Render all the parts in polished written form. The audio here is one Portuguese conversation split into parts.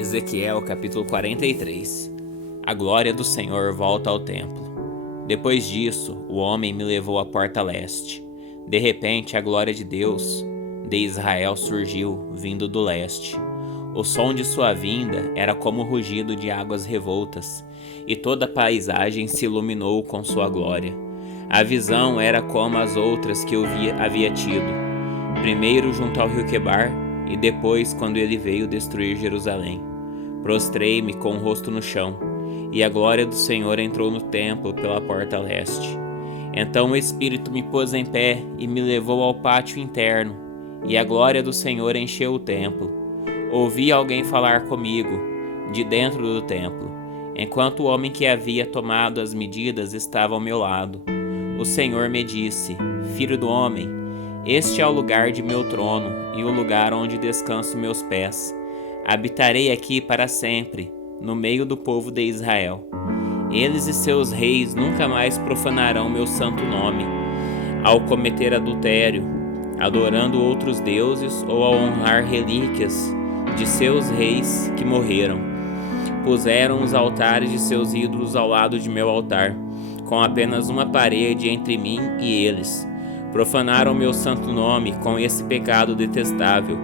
Ezequiel capítulo 43. A glória do Senhor volta ao templo. Depois disso, o homem me levou à porta leste. De repente, a glória de Deus de Israel surgiu, vindo do leste. O som de sua vinda era como o rugido de águas revoltas, e toda a paisagem se iluminou com sua glória. A visão era como as outras que eu havia tido, primeiro junto ao rio Quebar, e depois quando ele veio destruir Jerusalém. Prostrei-me com o rosto no chão, e a glória do Senhor entrou no templo pela porta leste. Então o Espírito me pôs em pé e me levou ao pátio interno, e a glória do Senhor encheu o templo. Ouvi alguém falar comigo, de dentro do templo, enquanto o homem que havia tomado as medidas estava ao meu lado. O Senhor me disse: Filho do homem, este é o lugar de meu trono e o lugar onde descanso meus pés. Habitarei aqui para sempre, no meio do povo de Israel. Eles e seus reis nunca mais profanarão meu santo nome, ao cometer adultério, adorando outros deuses ou ao honrar relíquias de seus reis que morreram. Puseram os altares de seus ídolos ao lado de meu altar, com apenas uma parede entre mim e eles. Profanaram meu santo nome com esse pecado detestável.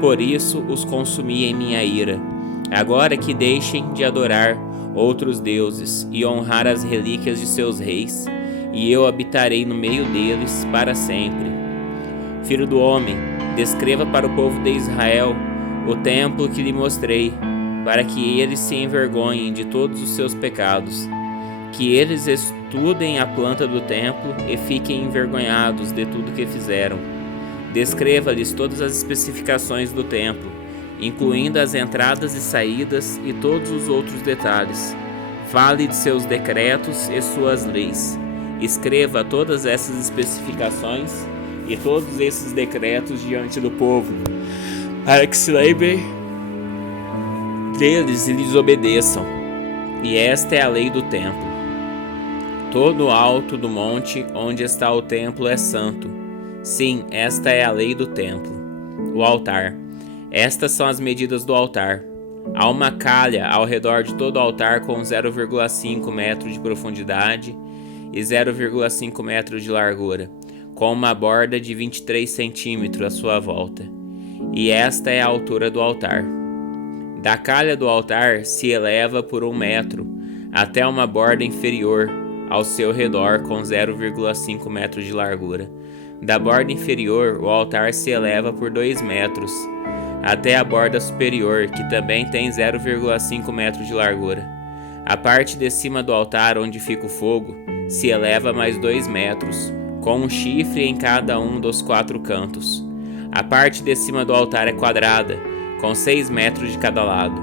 Por isso os consumi em minha ira. Agora que deixem de adorar outros deuses e honrar as relíquias de seus reis, e eu habitarei no meio deles para sempre. Filho do homem, descreva para o povo de Israel o templo que lhe mostrei, para que eles se envergonhem de todos os seus pecados. Que eles estudem a planta do templo e fiquem envergonhados de tudo que fizeram. Descreva-lhes todas as especificações do templo, incluindo as entradas e saídas e todos os outros detalhes. Fale de seus decretos e suas leis. Escreva todas essas especificações e todos esses decretos diante do povo, para que se lembrem deles e lhes obedeçam. E esta é a lei do templo. Todo o alto do monte onde está o templo é santo. Sim, esta é a lei do templo. O altar. Estas são as medidas do altar. Há uma calha ao redor de todo o altar com 0,5 metros de profundidade e 0,5 metros de largura, com uma borda de 23 centímetros à sua volta. E esta é a altura do altar. Da calha do altar se eleva por 1 metro até uma borda inferior ao seu redor com 0,5 metros de largura. Da borda inferior, o altar se eleva por 2 metros até a borda superior, que também tem 0,5 metros de largura. A parte de cima do altar, onde fica o fogo, se eleva mais 2 metros, com um chifre em cada um dos 4 cantos. A parte de cima do altar é quadrada, com 6 metros de cada lado.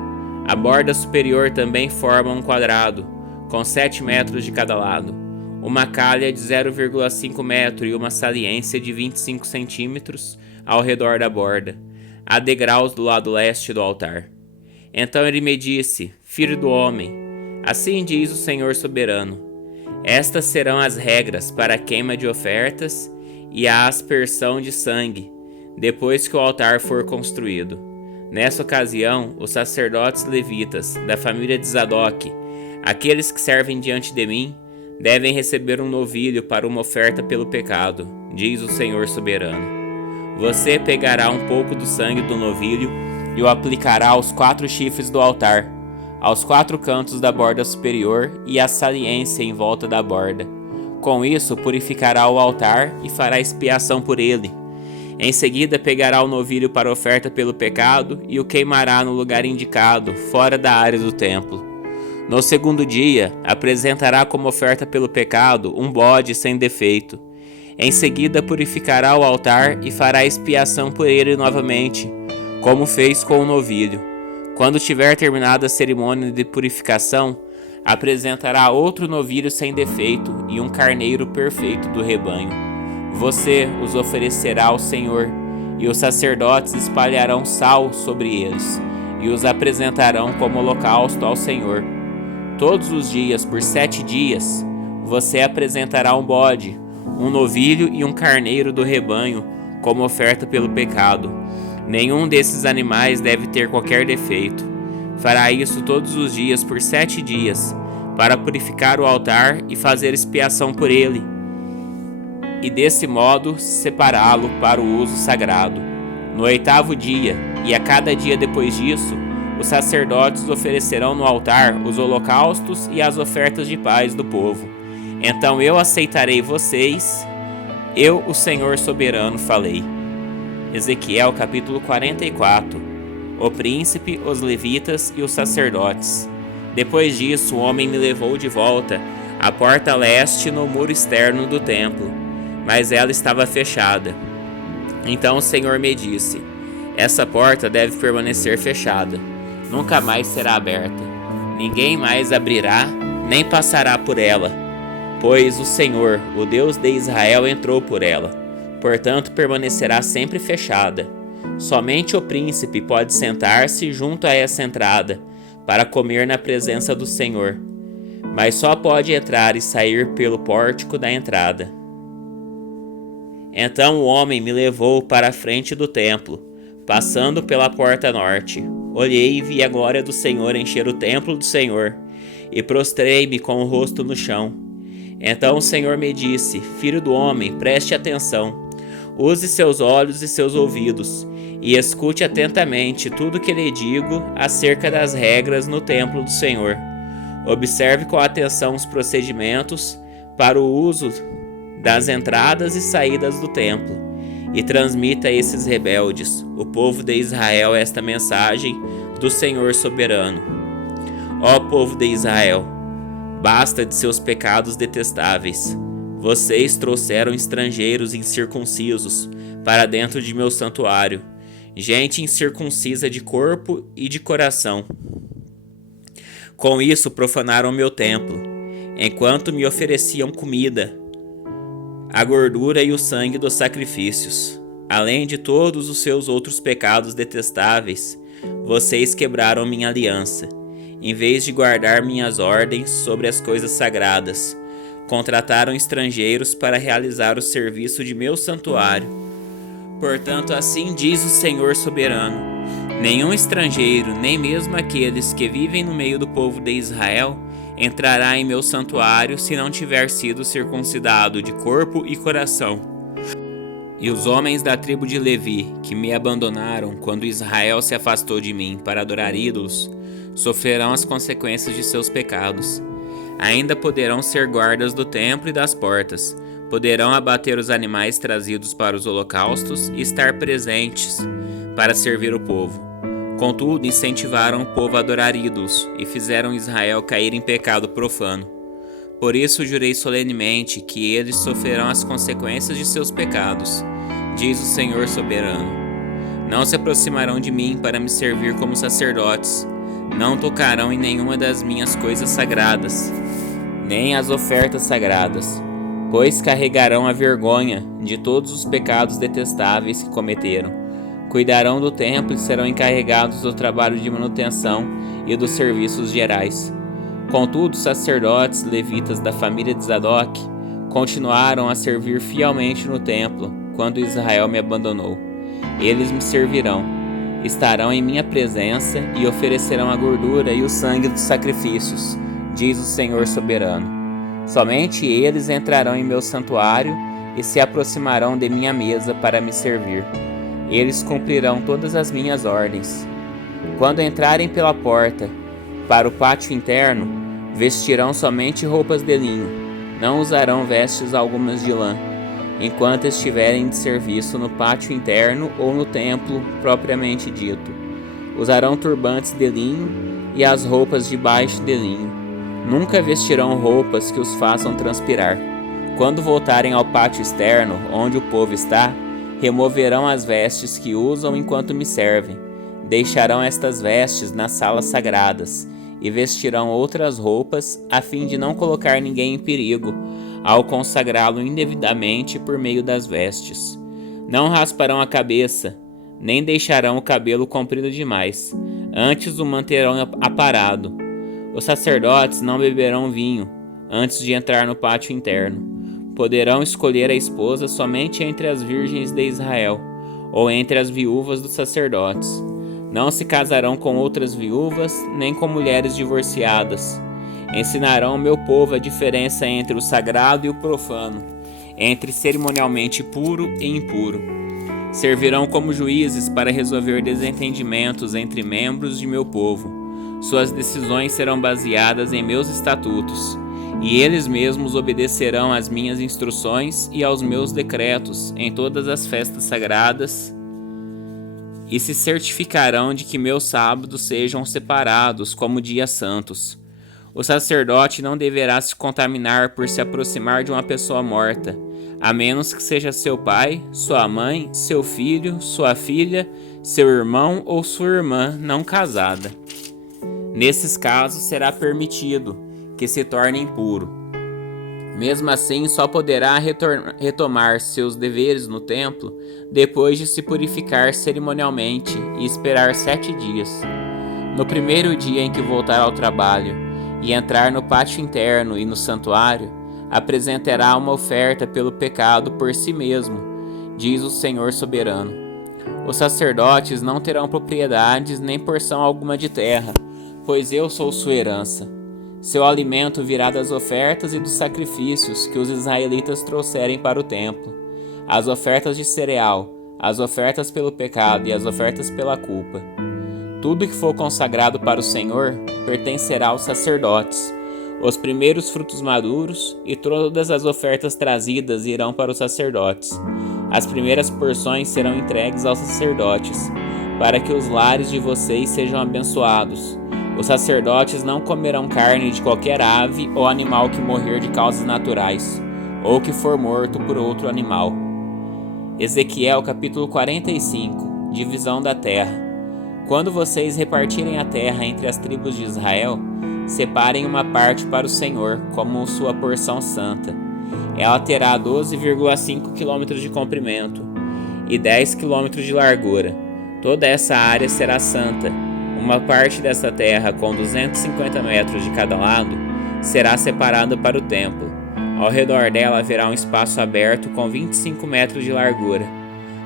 A borda superior também forma um quadrado, com 7 metros de cada lado. Uma calha de 0,5 metro e uma saliência de 25 centímetros ao redor da borda. Há degraus do lado leste do altar. Então ele me disse: Filho do homem, assim diz o Senhor soberano: estas serão as regras para a queima de ofertas e a aspersão de sangue, depois que o altar for construído. Nessa ocasião, os sacerdotes levitas da família de Zadok, aqueles que servem diante de mim, devem receber um novilho para uma oferta pelo pecado, diz o Senhor soberano. Você pegará um pouco do sangue do novilho e o aplicará aos 4 chifres do altar, aos 4 cantos da borda superior e à saliência em volta da borda. Com isso, purificará o altar e fará expiação por ele. Em seguida, pegará o novilho para oferta pelo pecado e o queimará no lugar indicado, fora da área do templo. No segundo dia, apresentará como oferta pelo pecado um bode sem defeito. Em seguida, purificará o altar e fará expiação por ele novamente, como fez com o novilho. Quando tiver terminado a cerimônia de purificação, apresentará outro novilho sem defeito e um carneiro perfeito do rebanho. Você os oferecerá ao Senhor, e os sacerdotes espalharão sal sobre eles, e os apresentarão como holocausto ao Senhor. Todos os dias, por 7 dias, você apresentará um bode, um novilho e um carneiro do rebanho como oferta pelo pecado. Nenhum desses animais deve ter qualquer defeito. Fará isso todos os dias por 7 dias, para purificar o altar e fazer expiação por ele, e desse modo separá-lo para o uso sagrado. No 8º dia, e a cada dia depois disso, os sacerdotes oferecerão no altar os holocaustos e as ofertas de paz do povo. Então eu aceitarei vocês, eu, o Senhor soberano, falei. Ezequiel capítulo 44. O príncipe, os levitas e os sacerdotes. Depois disso, o homem me levou de volta à porta leste no muro externo do templo, mas ela estava fechada. Então o Senhor me disse: essa porta deve permanecer fechada, nunca mais será aberta. Ninguém mais abrirá, nem passará por ela, pois o Senhor, o Deus de Israel, entrou por ela. Portanto, permanecerá sempre fechada. Somente o príncipe pode sentar-se junto a essa entrada para comer na presença do Senhor, mas só pode entrar e sair pelo pórtico da entrada. Então o homem me levou para a frente do templo, passando pela porta norte. Olhei e vi a glória do Senhor encher o templo do Senhor, e prostrei-me com o rosto no chão. Então o Senhor me disse: filho do homem, preste atenção. Use seus olhos e seus ouvidos, e escute atentamente tudo que lhe digo acerca das regras no templo do Senhor. Observe com atenção os procedimentos para o uso das entradas e saídas do templo, e transmita a esses rebeldes, o povo de Israel, esta mensagem do Senhor soberano. Ó povo de Israel, basta de seus pecados detestáveis. Vocês trouxeram estrangeiros incircuncisos para dentro de meu santuário, gente incircuncisa de corpo e de coração. Com isso profanaram meu templo, enquanto me ofereciam comida, a gordura e o sangue dos sacrifícios. Além de todos os seus outros pecados detestáveis, vocês quebraram minha aliança. Em vez de guardar minhas ordens sobre as coisas sagradas, contrataram estrangeiros para realizar o serviço de meu santuário. Portanto, assim diz o Senhor soberano: nenhum estrangeiro, nem mesmo aqueles que vivem no meio do povo de Israel, entrará em meu santuário se não tiver sido circuncidado de corpo e coração. E os homens da tribo de Levi, que me abandonaram quando Israel se afastou de mim para adorar ídolos, sofrerão as consequências de seus pecados. Ainda poderão ser guardas do templo e das portas, poderão abater os animais trazidos para os holocaustos e estar presentes para servir o povo. Contudo, incentivaram o povo a adorar ídolos e fizeram Israel cair em pecado profano. Por isso jurei solenemente que eles sofrerão as consequências de seus pecados, diz o Senhor soberano. Não se aproximarão de mim para me servir como sacerdotes, não tocarão em nenhuma das minhas coisas sagradas, nem as ofertas sagradas, pois carregarão a vergonha de todos os pecados detestáveis que cometeram. Cuidarão do templo e serão encarregados do trabalho de manutenção e dos serviços gerais. Contudo, os sacerdotes levitas da família de Zadok continuaram a servir fielmente no templo quando Israel me abandonou. Eles me servirão, estarão em minha presença e oferecerão a gordura e o sangue dos sacrifícios, diz o Senhor soberano. Somente eles entrarão em meu santuário e se aproximarão de minha mesa para me servir. Eles cumprirão todas as minhas ordens. Quando entrarem pela porta para o pátio interno, vestirão somente roupas de linho, não usarão vestes algumas de lã, enquanto estiverem de serviço no pátio interno ou no templo propriamente dito. Usarão turbantes de linho e as roupas de baixo de linho. Nunca vestirão roupas que os façam transpirar. Quando voltarem ao pátio externo, onde o povo está, removerão as vestes que usam enquanto me servem. Deixarão estas vestes nas salas sagradas e vestirão outras roupas, a fim de não colocar ninguém em perigo ao consagrá-lo indevidamente por meio das vestes. Não rasparão a cabeça, nem deixarão o cabelo comprido demais, antes o manterão aparado. Os sacerdotes não beberão vinho antes de entrar no pátio interno. Poderão escolher a esposa somente entre as virgens de Israel ou entre as viúvas dos sacerdotes. Não se casarão com outras viúvas, nem com mulheres divorciadas. Ensinarão ao meu povo a diferença entre o sagrado e o profano, entre cerimonialmente puro e impuro. Servirão como juízes para resolver desentendimentos entre membros de meu povo. Suas decisões serão baseadas em meus estatutos, e eles mesmos obedecerão às minhas instruções e aos meus decretos em todas as festas sagradas, e se certificarão de que meus sábados sejam separados como dias santos. O sacerdote não deverá se contaminar por se aproximar de uma pessoa morta, a menos que seja seu pai, sua mãe, seu filho, sua filha, seu irmão ou sua irmã não casada. Nesses casos será permitido que se torne impuro. Mesmo assim, só poderá retomar seus deveres no templo depois de se purificar cerimonialmente e esperar 7 dias. No primeiro dia em que voltar ao trabalho e entrar no pátio interno e no santuário, apresentará uma oferta pelo pecado por si mesmo, diz o Senhor soberano. Os sacerdotes não terão propriedades nem porção alguma de terra, pois eu sou sua herança. Seu alimento virá das ofertas e dos sacrifícios que os israelitas trouxerem para o templo, as ofertas de cereal, as ofertas pelo pecado e as ofertas pela culpa. Tudo que for consagrado para o Senhor pertencerá aos sacerdotes. Os primeiros frutos maduros e todas as ofertas trazidas irão para os sacerdotes. As primeiras porções serão entregues aos sacerdotes, para que os lares de vocês sejam abençoados. Os sacerdotes não comerão carne de qualquer ave ou animal que morrer de causas naturais, ou que for morto por outro animal. Ezequiel capítulo 45, Divisão da terra. Quando vocês repartirem a terra entre as tribos de Israel, separem uma parte para o Senhor como sua porção santa. Ela terá 12,5 km de comprimento e 10 km de largura. Toda essa área será santa. Uma parte dessa terra, com 250 metros de cada lado, será separada para o templo. Ao redor dela haverá um espaço aberto com 25 metros de largura.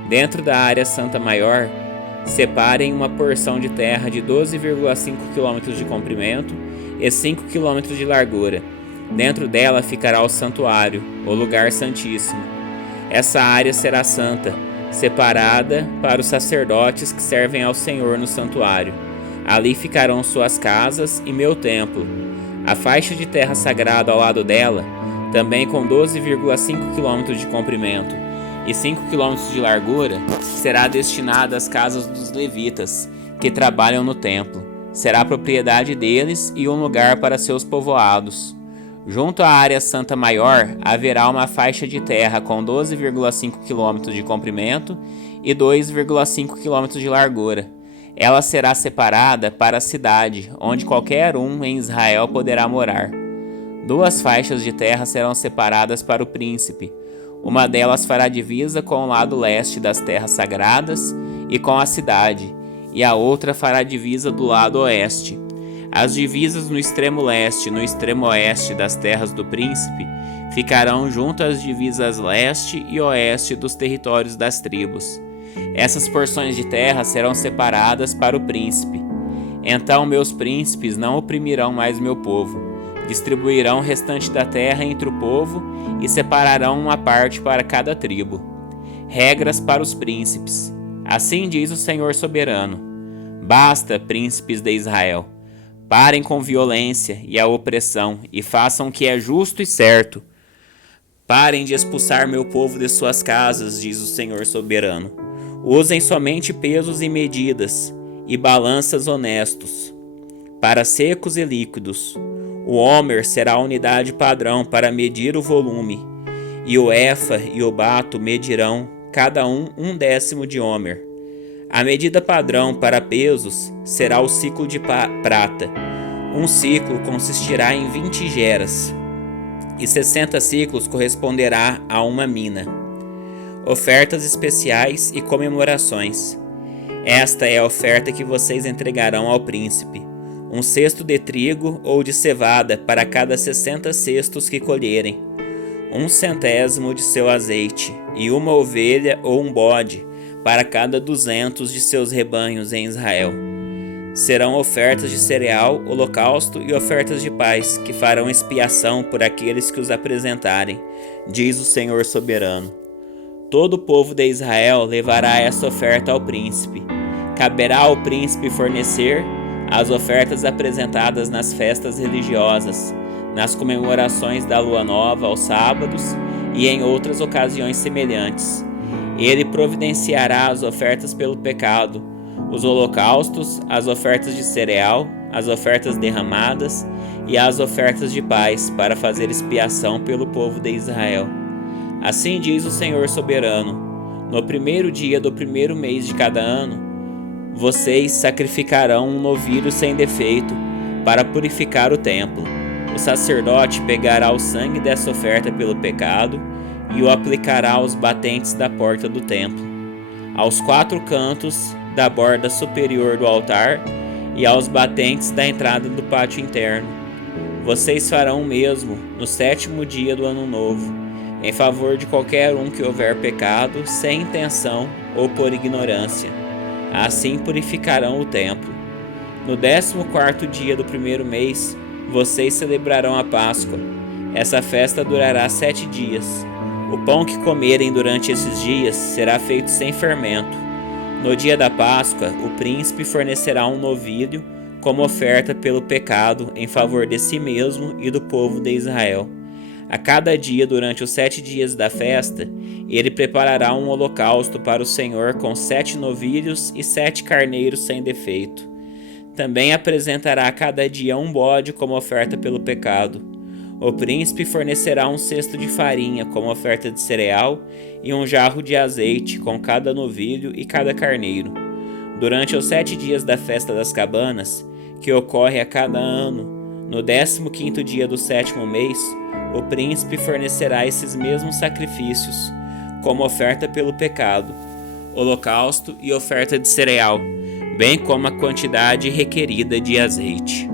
Dentro da área santa maior, separem uma porção de terra de 12,5 km de comprimento e 5 km de largura. Dentro dela ficará o santuário, o lugar santíssimo. Essa área será santa, separada para os sacerdotes que servem ao Senhor no santuário. Ali ficarão suas casas e meu templo. A faixa de terra sagrada ao lado dela, também com 12,5 km de comprimento e 5 km de largura, será destinada às casas dos levitas, que trabalham no templo. Será propriedade deles e um lugar para seus povoados. Junto à área santa maior, haverá uma faixa de terra com 12,5 km de comprimento e 2,5 km de largura. Ela será separada para a cidade, onde qualquer um em Israel poderá morar. 2 faixas de terra serão separadas para o príncipe. Uma delas fará divisa com o lado leste das terras sagradas e com a cidade, e a outra fará divisa do lado oeste. As divisas no extremo leste e no extremo oeste das terras do príncipe ficarão junto às divisas leste e oeste dos territórios das tribos. Essas porções de terra serão separadas para o príncipe. Então meus príncipes não oprimirão mais meu povo. Distribuirão o restante da terra entre o povo e separarão uma parte para cada tribo. Regras para os príncipes. Assim diz o Senhor soberano. Basta, príncipes de Israel. Parem com violência e a opressão e façam o que é justo e certo. Parem de expulsar meu povo de suas casas, diz o Senhor soberano. Usem somente pesos e medidas e balanças honestos para secos e líquidos. O hómer será a unidade padrão para medir o volume, e o éfa e o bato medirão cada um 1/10 de hómer. A medida padrão para pesos será o ciclo de prata. Um ciclo consistirá em 20 geras, e 60 ciclos corresponderá a uma mina. Ofertas especiais e comemorações. Esta é a oferta que vocês entregarão ao príncipe: 1 cesto de trigo ou de cevada para cada 60 cestos que colherem, 1 centésimo de seu azeite, e uma ovelha ou um bode para cada 200 de seus rebanhos em Israel. Serão ofertas de cereal, holocausto e ofertas de paz, que farão expiação por aqueles que os apresentarem, diz o Senhor soberano. Todo o povo de Israel levará essa oferta ao príncipe. Caberá ao príncipe fornecer as ofertas apresentadas nas festas religiosas, nas comemorações da lua nova aos sábados e em outras ocasiões semelhantes. Ele providenciará as ofertas pelo pecado, os holocaustos, as ofertas de cereal, as ofertas derramadas e as ofertas de paz para fazer expiação pelo povo de Israel. Assim diz o Senhor soberano: no primeiro dia do primeiro mês de cada ano, vocês sacrificarão um novilho sem defeito para purificar o templo. O sacerdote pegará o sangue dessa oferta pelo pecado e o aplicará aos batentes da porta do templo, aos 4 cantos da borda superior do altar e aos batentes da entrada do pátio interno. Vocês farão o mesmo no 7º dia do ano novo, em favor de qualquer um que houver pecado sem intenção ou por ignorância. Assim purificarão o templo. No 14º dia do primeiro mês, vocês celebrarão a Páscoa. Essa festa durará 7 dias. O pão que comerem durante esses dias será feito sem fermento. No dia da Páscoa, o príncipe fornecerá um novilho como oferta pelo pecado em favor de si mesmo e do povo de Israel. A cada dia durante os 7 dias da festa, ele preparará um holocausto para o Senhor com 7 novilhos e 7 carneiros sem defeito. Também apresentará a cada dia um bode como oferta pelo pecado. O príncipe fornecerá um cesto de farinha como oferta de cereal e um jarro de azeite com cada novilho e cada carneiro. Durante os 7 dias da festa das cabanas, que ocorre a cada ano, no 15º dia do 7º mês, o príncipe fornecerá esses mesmos sacrifícios, como oferta pelo pecado, holocausto e oferta de cereal, bem como a quantidade requerida de azeite.